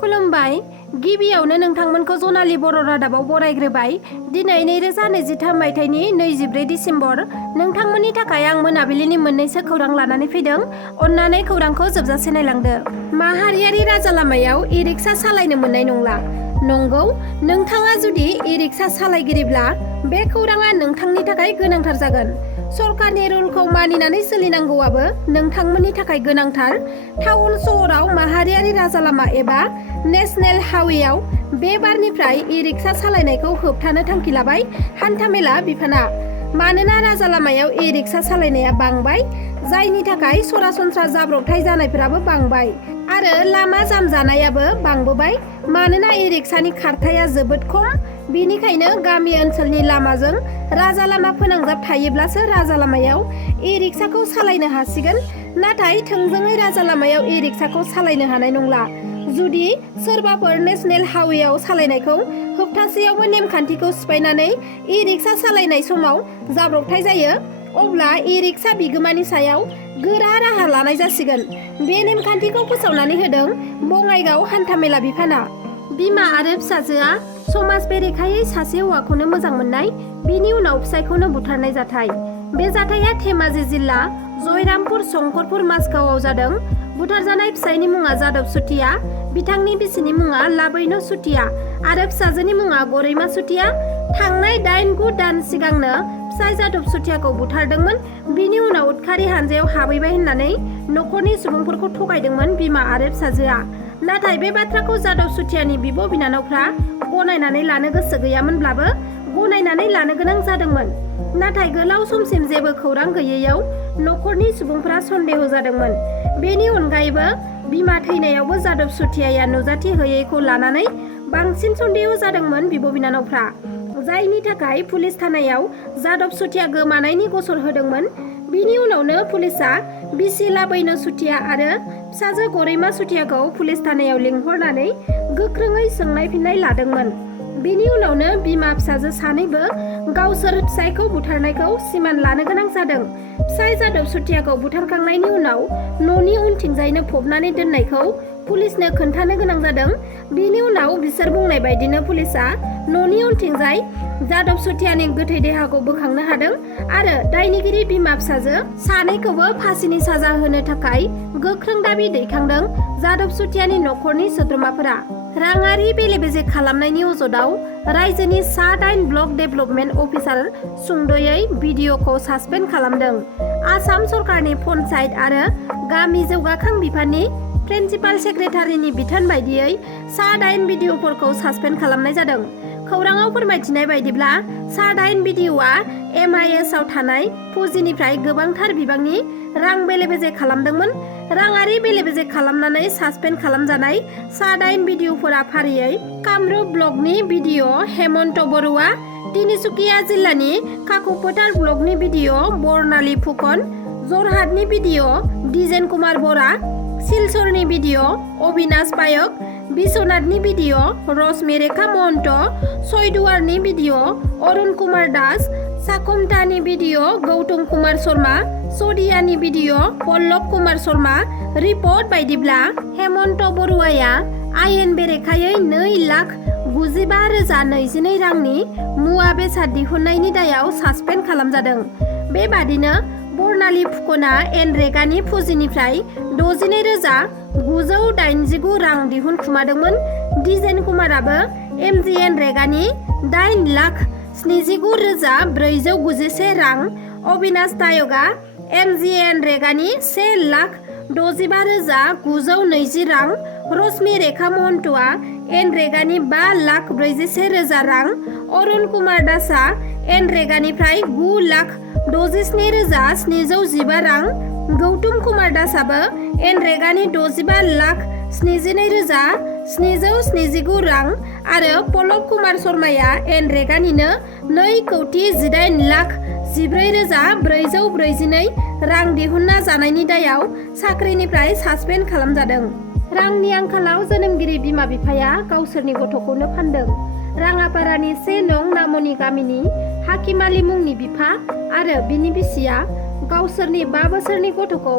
खुलुमबाय। गिबियावनो नोंथांमोनखौ जनालि बर' रादाबाव बरायग्रोबाय। दिनै 2023 मायथाइनि 24 दिसेम्बर। नोंथांमोननि थाखाय आं मोनाबिलिनि मोननैसो खौरां लानानै फैदों। अन्नानै खौरांखौ जोबजासे नायलांदो। माहारियारि राजा लामायाव इ-रिक्सा सालायनो मोननाय नंला। नंगौ, नोंथाङा जुदि इ-रिक्सा सालायगिरिब्ला बे खौराङा नोंथांनि थाखाय गोनांथार जागोन। सरकारनि रुलखौ मानिनानै सोलिनांगौआबो नोंथांमोननि थाखाय गोनांथार। टाउन सहराव माहारियारि राजा लामा एबा नेशनेल हाइवेआव बे बारनिफ्राय इ-रिक्सा सालायनायखौ होबथानो थांखि लाबाय हान्थामेला बिफाना। मानोना राजा लामायाव इ-रिक्सा सालायनाया बांबाय, जायनि थाखाय सरासनस्रा जाब्रबथाय जानायफोराबो बांबाय आरो लामा जाम जानायाबो बांबोबाय। मानोना इ-रिक्सानि खारथाया जोबोद खम, बेनिखायनो गामि ओनसोलनि लामाजों राजा लामा फोनांजाब थायोब्लासो राजा लामायाव इ-रिक्साखौ सालायनो हासिगोन। नाथाय थोंजोङै राजा लामायाव इ-रिक्साखौ सालायनो हानाय नंला। जुदि सोरबाफोर नेशनेल हाइवेआव सालायनायखौ होबथासेयावबो नेमखान्थिखौ सिफायनानै इ-रिक्सा सालायनाय समाव जाब्रबथाय जायो, अब्ला इ-रिक्सा बिगोमानि सायाव गोरा राहा लानाय जासिगोन। बे नेमखान्थिखौ फोसावनानै होदों बङाइगाव हान्थामेला बिफाना। बिमा आरो फिसाजोआ समाज बेरेखायै सासे हौवाखौनो मोजां मोननाय, बिनि उनाव फिसायखौनो बुथारनाय जाथाय। बे जाथाया धेमाजि जिल्ला जयरामपुर शंकरपुर माजगावआव जादों। बुथारजानाय फिसायनि मुङा जादब सुथिया, बिथांनि बिसिनि मुङा लाबैनो सुथिया आरो फिसाजोनि मुङा गरैमा सुथिया। थांनाय 8-9 दान सिगांनो फिसाय जादब सुथियाखौ बुथारदोंमोन। बिनि उनाव उदखारि हानजायाव हाबहैबाय होननानै न'खरनि सुबुंफोरखौ थगायदोंमोन बिमा आरो फिसाजोआ। नाथाय बे बाथ्राखौ जादब सुथियानि बिब' बिनानावफ्रा गनायनानै लानो गोसो गैयामोनब्लाबो गनायनानै लानो गोनां जादोंमोन। नाथाय गोलाव समसिम जेबो खौरां गैयैयाव न'खरनि सुबुंफोरा सन्देह जादोंमोन। बेनि अनगायैबो बिमा थैनायावबो जादब सुथियाया नुजाथि होयैखौ लानानै बांसिन सन्देह जादोंमोन बिब' बिनानावफ्रा, जायनि थाखाय पुलिस थानायाव जादब सुथिया गोमानायनि गसर होदोंमोन। बिनि उनावनो पुलिसआ बिसि लाबैनो सुथिया आरो फिसाजो गरैमा सुथियाखौ पुलिस थानायाव लिंहरनानै गोख्रोङै सोंनाय फिननाय लादोंमोन। बिनि उनावनो बिमा फिसाजो सानैबो गावसोर फिसायखौ बुथारनायखौ सिमान लानो गोनां जादों। फिसाय जादब सुथियाखौ बुथारखांनायनि उनाव न'नि उनथिंजायनो फबनानै दोननायखौ पुलिसनो खोन्थानो गोनां जादों। बिनि उनाव बिसोर बुंनाय बायदिनो पुलिसआ न'नि उनथिंजाय जादब सुथियानि गोथै देहाखौ बोखांनो हादों आरो दायनिगिरि बिमा फिसाजो सानैखौबो फासिनि साजा होनो थाखाय गोख्रों दाबि दैखांदों जादब सुथियानि न'खरनि सोद्रोमाफोरा। राङारि बेले-बेजे खालामनायनि अजदाव रायजोनि सा 8 ब्लक डेभेलपमेन्ट अफिसार सुंद'यै बिडिअ'खौ सासपेन्ड खालामदों। आसाम सरकारनि पन्चायत आरो गामि जौगाखां बिफाननि प्रिन्सिपाल सेक्रेटारिनि बिथोन बायदियै सा 8 बिडिअ'फोरखौ सासपेन्ड खालामनाय जादों। खौराङाव फोरमायथिनाय बायदिब्ला सा 8 बिडिअ'आ MIS आव थानाय फुजिनिफ्राय गोबांथार बिबांनि रां बेले-बेजे खालामदोंमोन। राङारि बेले-बेजे खालामनानै सासपेन्ड खालामजानाय सा 8 बिडिअ'फोरा फारियै कामरुप ब्लकनि बिडिअ' हेमन्त बरुवा, तिनिसुकिया जिल्लानि काक'फोथार ब्लकनि बिडिअ' बर्नाली फुकन, जरहाटनि बिडिअ' दिजेन कुमार बरा, सिलचरनि बिडिअ' अबिनाश पायक, बिश्वनाथनि बिडिअ' रश्मि रेखा महन्त, सयदुवारनि बिडिअ' अरुण कुमार दास, साकुमटानि बिडिअ' गौतम कुमार शर्मा, सदियानि बिडिअ' पल्लव कुमार शर्मा। रिपर्ट बायदिब्ला हेमन्त बरुवाया आयेन बेरेखायै 2,95,022 रांनि मुवा बेसाद दिहुननायनि दायाव सासपेन्ड खालामजादों। बेबादिनो बर्नाली फुकनआ एनरेगानि फुजिनिफ्राय 62,989 रां दिहुनखुमादोंमोन। दिजेन कुमाराबो MGNरेगानि 8,79,491 रां, अबिनाश दायकआ MGNरेगानि 1,65,920 रां, रश्मि रेखा महन्तआ एनरेगानि 5,41,000 रां, अरुण कुमार दासआ एनरेगानिफ्राय 9,67,715 रां, गौतम कुमार दासआबो एनरेगानि 65,72,779 रां आरो पल्लव कुमार शर्माया एनरेगानिनो 2,18,14,442 रां दिहुनना जानायनि दायाव साख्रिनिफ्राय सासपेन्ड खालामजादों। रांनि आंखालाव जोनोमगिरि बिमा-बिफाया गावसोरनि गथ'खौनो फानदों। राङापारानि 1 नं नामनि गामिनि हाकिमाली मुंनि बिफा आरो बिनि बिसिया गावसोरनि 5 बोसोरनि गथ'खौ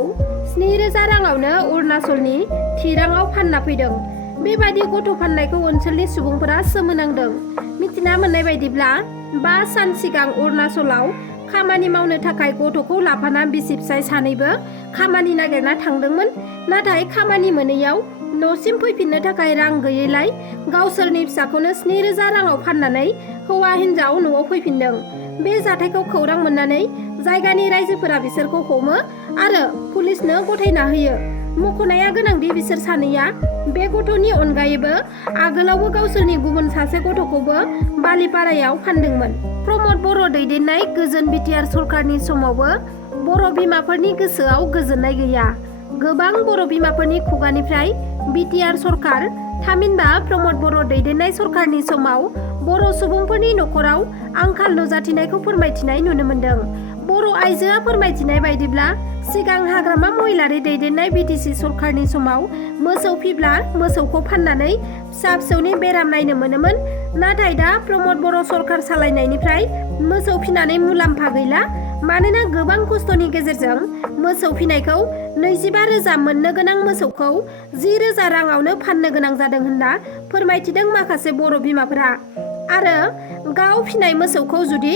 7,000 राङावनो अरुणाचलनि थिरांआव फानना फैदों। बेबादि गथ' फाननायखौ ओनसोलनि सुबुंफोरा सोमोनांदों। मिथिना मोननाय बायदिब्ला 5 सान सिगां अरुणाचलाव खामानि मावनो थाखाय गथ'खौ लाफाना बिसि फिसाय सानैबो खामानि नागिरना थांदोंमोन। नाथाय खामानि मोनैयाव न'सिम फैफिननो थाखाय रां गैयैलाय गावसोरनि फिसाखौनो 7,000 राङाव फाननानै हौवा हिन्जाव न'आव फैफिनदों। बे जाथायखौ खौरां मोननानै जायगानि रायजोफोरा बिसोरखौ हमो आरो पुलिसनो गथायना होयो। मख'नाया गोनांदि बिसोर सानैया बे गथ'नि अनगायैबो आगोलावबो गावसोरनि गुबुन सासे गथ'खौबो बालिपारायाव फानदोंमोन। प्रमद बर' दैदेननाय गोजोन बिटिआर सरकारनि समावबो बर' बिमाफोरनि गोसोआव गोजोननाय गैया। गोबां बर' बिमाफोरनि खुगानिफ्राय बिटिआर सरकार थामहिनबा प्रमद बर' दैदेननाय सरकारनि समाव बर' सुबुंफोरनि न'खराव आंखाल नुजाथिनायखौ फोरमायथिनाय नुनो मोन्दों। बर' आइजोआ फोरमायथिनाय बायदिब्ला सिगां हाग्रामा महिलारि दैदेननाय बिटिसि सरकारनि समाव मोसौ फिब्ला मोसौखौ फाननानै फिसा फिसौनि बेराम नायनो मोनोमोन। नाथाय दा प्रमद बर' सरकार सालायनायनिफ्राय मोसौ फिनानै मुलाम्फा गैला। मानोना गोबां खस्थ'नि गेजेरजों मोसौ फिनायखौ 25,000 मोननो गोनां मोसौखौ 10,000 राङावनो फाननो गोनां जादों होनना फोरमायथिदों माखासे बर' बिमाफोरा। आरो गाव फिनाय मोसौखौ जुदि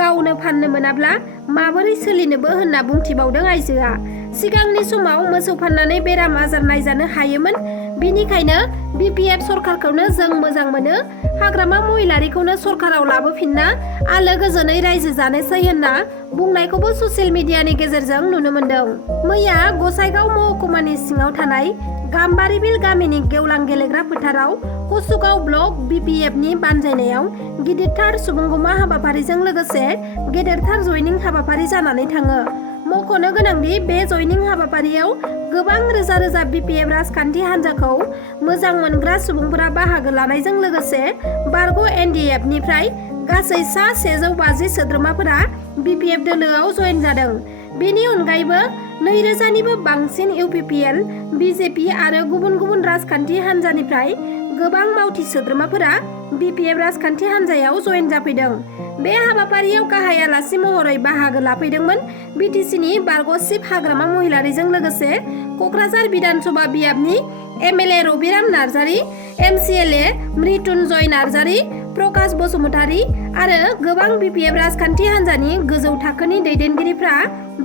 गावनो फाननो मोनाब्ला माबोरै सोलिनोबो होनना बुंथिबावदों आइजोआ। सिगांनि समाव मोसौ फाननानै बेराम आजार नायजानो हायोमोन। बिनिखायनो बिपिएफ सरकारखौनो जों मोजां मोनो। हाग्रामा महिलारिखौनो सरकाराव लाबोफिनना आलो गोजोनै रायजो जानोसै होनना बुंनायखौबो ससियेल मिडियानि गेजेरजों नुनो मोन्दों। मैया गसाइगाव महकुमानि सिङाव थानाय गाम्बारिबिल गामिनि गेवलां गेलेग्रा फोथाराव कसुगाव ब्लक बिपिएफनि बानजायनायाव गिदिरथार सुबुंगमा हाबाफारिजों लोगोसे गेदेरथार जयनिं हाबाफारि जानानै थाङो। मख'नो गोनांदि बे जयनिं हाबाफारियाव गोबां रोजा रोजा बिपिएफ राजखान्थि हान्जाखौ मोजां मोनग्रा सुबुंफोरा बाहागो लानायजों लोगोसे बारग' एनडिएफनिफ्राय गासै सा 150 सोद्रोमाफोरा बिपिएफ दोलोआव जयेन जादों। बेनि अनगायैबो 2,000निबो बांसिन इउपिपिएल, बिजेपि आरो गुबुन गुबुन राजखान्थि हान्जानिफ्राय गोबां मावथि सोद्रोमाफोरा बिपिएफ राजखान्थि हान्जायाव जयेन जाफैदों। बे हाबाफारियाव गाहाय आलासि महरै बाहागो लाफैदोंमोन बिटिसिनि बारग' चिफ हाग्रामा महिलारिजों लोगोसे क'क्राझार बिधानसभा बियाबनि एमएलए रबिराम नार्जारि, एमसिएलए मृत्युन्जय नार्जारि, प्रकाश बसुमतारी आरो गोबां बिपिएफ राजखान्थि हान्जानि गोजौ थाखोनि दैदेनगिरिफ्रा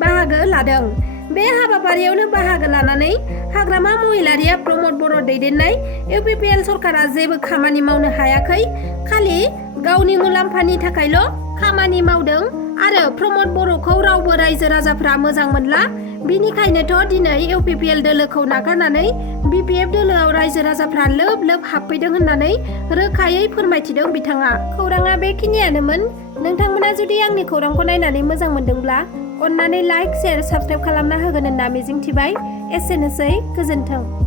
बाहागो लादों। बे हाबाफारियावनो बाहागो लानानै हाग्रामा महिलारिया प्रमद बर' दैदेननाय इउपिपिएल सरकारा जेबो खामानि मावनो हायाखै, खालि गावनि मुलाम्फानि थाखायल' खामानि मावदों आरो प्रमद बर'खौ रावबो रायजो राजाफ्रा मोजां मोनला। बिनिखायनोथ' दिनै इउपिपिएल दोलोखौ नागारनानै बिपिएफ दोलोआव रायजो राजाफ्रा लोब लोब हाबफैदों होननानै रोखायै फोरमायथिदों बिथाङा। खौराङा बेखिनियानोमोन। नोंथांमोना जुदि आंनि खौरांखौ नायनानै मोजां मोनदोंब्ला अन्नानै लाइक, शेयार, साबस्क्राइब खालामना होगोन होनना मिजिंथिबाय। एसेनोसै, गोजोन्थों।